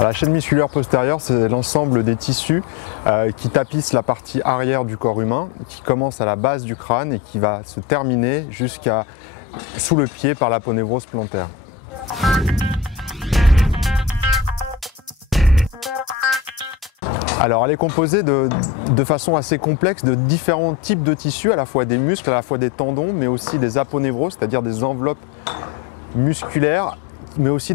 La chaîne musculaire postérieure, c'est l'ensemble des tissus qui tapissent la partie arrière du corps humain, qui commence à la base du crâne et qui va se terminer jusqu'à sous le pied par l'aponévrose plantaire. Alors, elle est composée de façon assez complexe de différents types de tissus, à la fois des muscles, à la fois des tendons, mais aussi des aponévroses, c'est-à-dire des enveloppes musculaires, mais aussi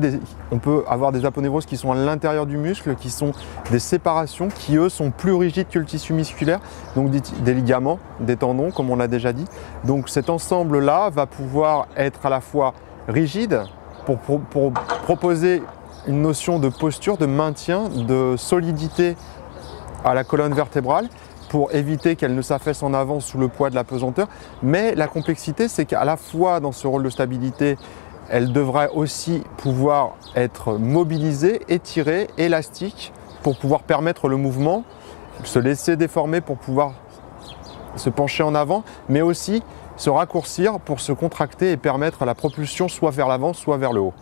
on peut avoir des aponévroses qui sont à l'intérieur du muscle, qui sont des séparations qui, eux, sont plus rigides que le tissu musculaire, donc des ligaments, des tendons, comme on l'a déjà dit. Donc cet ensemble-là va pouvoir être à la fois rigide pour proposer une notion de posture, de maintien, de solidité à la colonne vertébrale, pour éviter qu'elle ne s'affaisse en avant sous le poids de la pesanteur. Mais la complexité, c'est qu'à la fois dans ce rôle de stabilité, elle devrait aussi pouvoir être mobilisée, étirée, élastique, pour pouvoir permettre le mouvement, se laisser déformer pour pouvoir se pencher en avant, mais aussi se raccourcir pour se contracter et permettre la propulsion soit vers l'avant, soit vers le haut.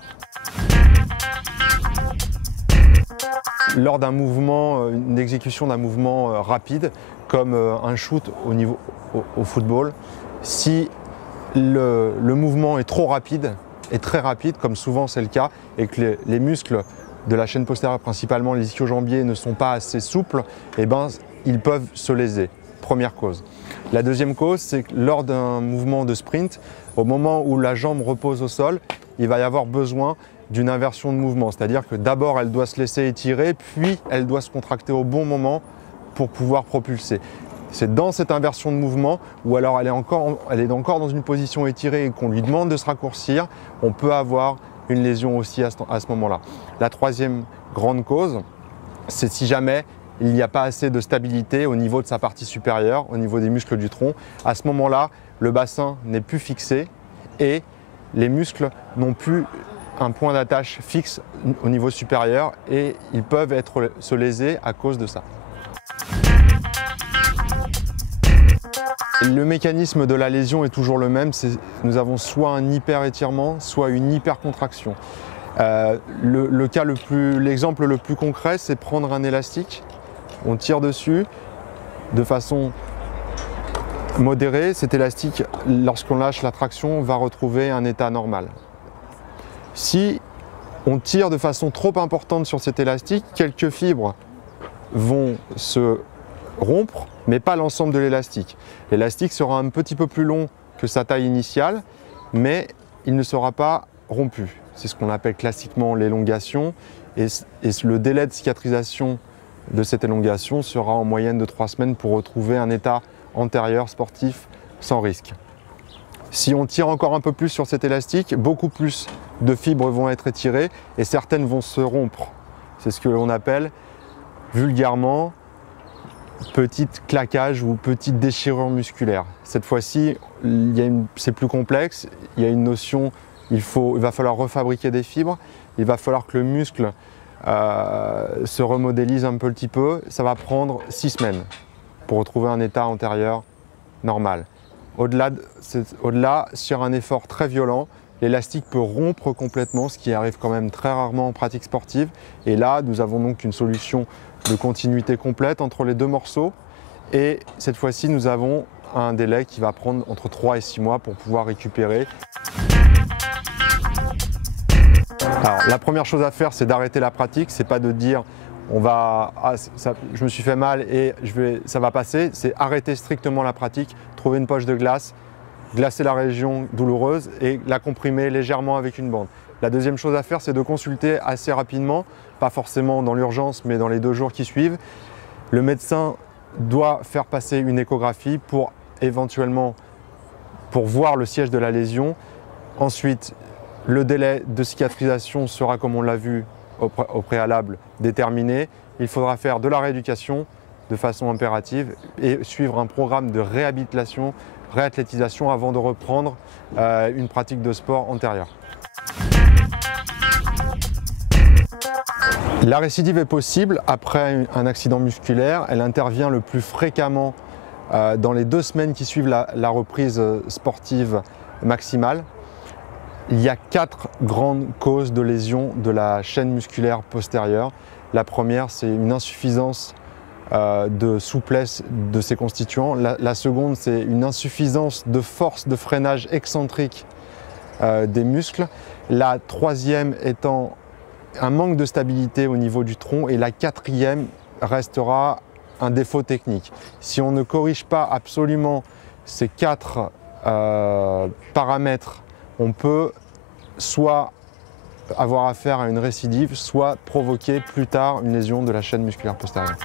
Lors d'un mouvement, une exécution d'un mouvement rapide, comme un shoot au football, si le mouvement est trop rapide, est très rapide, comme souvent c'est le cas, et que les muscles de la chaîne postérieure, principalement les ischio-jambiers, ne sont pas assez souples, eh ben, ils peuvent se léser. Première cause. La deuxième cause, c'est que lors d'un mouvement de sprint, au moment où la jambe repose au sol, il va y avoir besoin d'une inversion de mouvement. C'est-à-dire que d'abord, elle doit se laisser étirer, puis elle doit se contracter au bon moment pour pouvoir propulser. C'est dans cette inversion de mouvement, ou alors elle est encore dans une position étirée et qu'on lui demande de se raccourcir, on peut avoir une lésion aussi à ce moment-là. La troisième grande cause, c'est si jamais il n'y a pas assez de stabilité au niveau de sa partie supérieure, au niveau des muscles du tronc. À ce moment-là, le bassin n'est plus fixé et les muscles n'ont plus un point d'attache fixe au niveau supérieur et ils peuvent se léser à cause de ça. Le mécanisme de la lésion est toujours le même, nous avons soit un hyper-étirement, soit une hypercontraction. L'exemple le plus concret, c'est prendre un élastique, on tire dessus de façon modérée. Cet élastique, lorsqu'on lâche la traction, va retrouver un état normal. Si on tire de façon trop importante sur cet élastique, quelques fibres vont se rompre, mais pas l'ensemble de l'élastique. L'élastique sera un petit peu plus long que sa taille initiale, mais il ne sera pas rompu. C'est ce qu'on appelle classiquement l'élongation, et le délai de cicatrisation de cette élongation sera en moyenne de 3 semaines pour retrouver un état antérieur sportif sans risque. Si on tire encore un peu plus sur cet élastique, beaucoup plus de fibres vont être étirées et certaines vont se rompre. C'est ce que l'on appelle vulgairement petite claquage ou petite déchirure musculaire. Cette fois-ci, c'est plus complexe, il y a une notion, il va falloir refabriquer des fibres, il va falloir que le muscle se remodélise un petit peu, ça va prendre 6 semaines pour retrouver un état antérieur normal. Au-delà, sur un effort très violent, l'élastique peut rompre complètement, ce qui arrive quand même très rarement en pratique sportive. Et là, nous avons donc une solution de continuité complète entre les deux morceaux. Et cette fois-ci, nous avons un délai qui va prendre entre 3 et 6 mois pour pouvoir récupérer. Alors, la première chose à faire, c'est d'arrêter la pratique. C'est pas de dire je me suis fait mal et ça va passer. C'est arrêter strictement la pratique, trouver une poche de glace, glacer la région douloureuse et la comprimer légèrement avec une bande. La deuxième chose à faire, c'est de consulter assez rapidement, pas forcément dans l'urgence, mais dans les 2 jours qui suivent. Le médecin doit faire passer une échographie pour voir le siège de la lésion. Ensuite, le délai de cicatrisation sera, comme on l'a vu au préalable, déterminé. Il faudra faire de la rééducation de façon impérative et suivre un programme de réhabilitation, réathlétisation avant de reprendre une pratique de sport antérieure. La récidive est possible après un accident musculaire. Elle intervient le plus fréquemment dans les 2 semaines qui suivent la reprise sportive maximale. Il y a 4 grandes causes de lésions de la chaîne musculaire postérieure. La première, c'est une insuffisance de souplesse de ses constituants. La seconde, c'est une insuffisance de force de freinage excentrique des muscles. La troisième étant un manque de stabilité au niveau du tronc. Et la quatrième restera un défaut technique. Si on ne corrige pas absolument ces 4 paramètres, on peut soit avoir affaire à une récidive, soit provoquer plus tard une lésion de la chaîne musculaire postérieure.